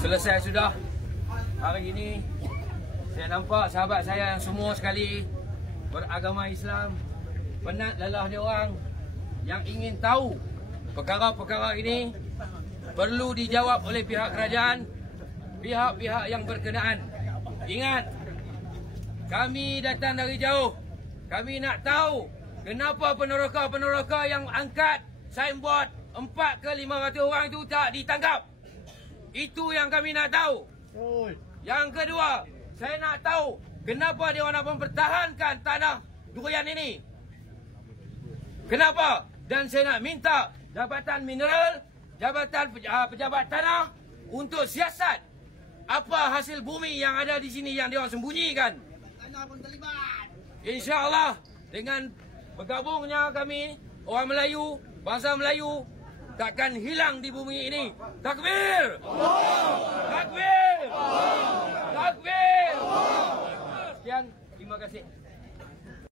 Selesai sudah. Hari ini saya nampak sahabat saya yang semua sekali beragama Islam, penat lelah dia orang yang ingin tahu perkara-perkara ini perlu dijawab oleh pihak kerajaan, pihak-pihak yang berkenaan. Ingat, kami datang dari jauh. Kami nak tahu kenapa peneroka-peneroka yang angkat signboard 4 ke 500 orang itu tak ditangkap. Itu yang kami nak tahu. Yang kedua, saya nak tahu kenapa dia nak mempertahankan tanah durian ini. Kenapa? Dan saya nak minta Jabatan Mineral, Jabatan Pejabat Tanah untuk siasat apa hasil bumi yang ada di sini yang dia orang sembunyikan. Tanah pun terlibat. InsyaAllah dengan bergabungnya kami, orang Melayu, bangsa Melayu takkan hilang di bumi ini. Takbir! Takbir! Takbir! Sekian, terima kasih.